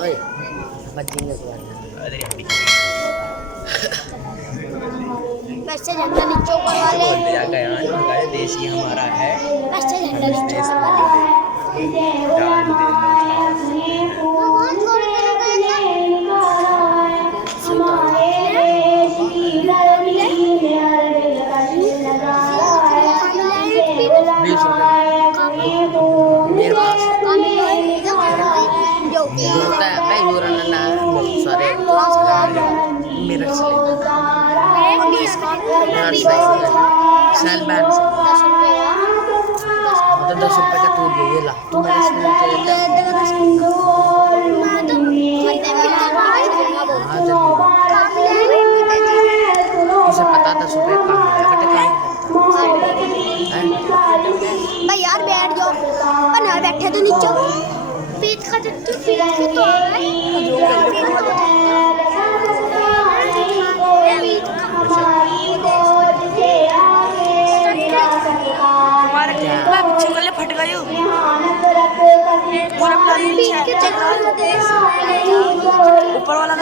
ओए बजेंगे तो अरे वैसे झंडा नीचे ऊपर वाले बोलते जाकर यहाँ उनका देश ही हमारा है। वैसे झंडा हम इस नीचे देश ऊपर को वाले जान देना चाहते हैं। भगवान छोड़ देना मेरे पास जो होता है भाई वो रनना बहुत सारे मेरे से सेल बैन से मतलब 10 रुपए का तू ये ला तू मेरे से तुझे पता 10 रुपए का भाई यार बैठ जाओ पर ना बैठे तो नीचे पीठ का तो पीठ तो हमारे मैं पीछे गले फट गई हूँ पूरा प्लान ऊपर वाला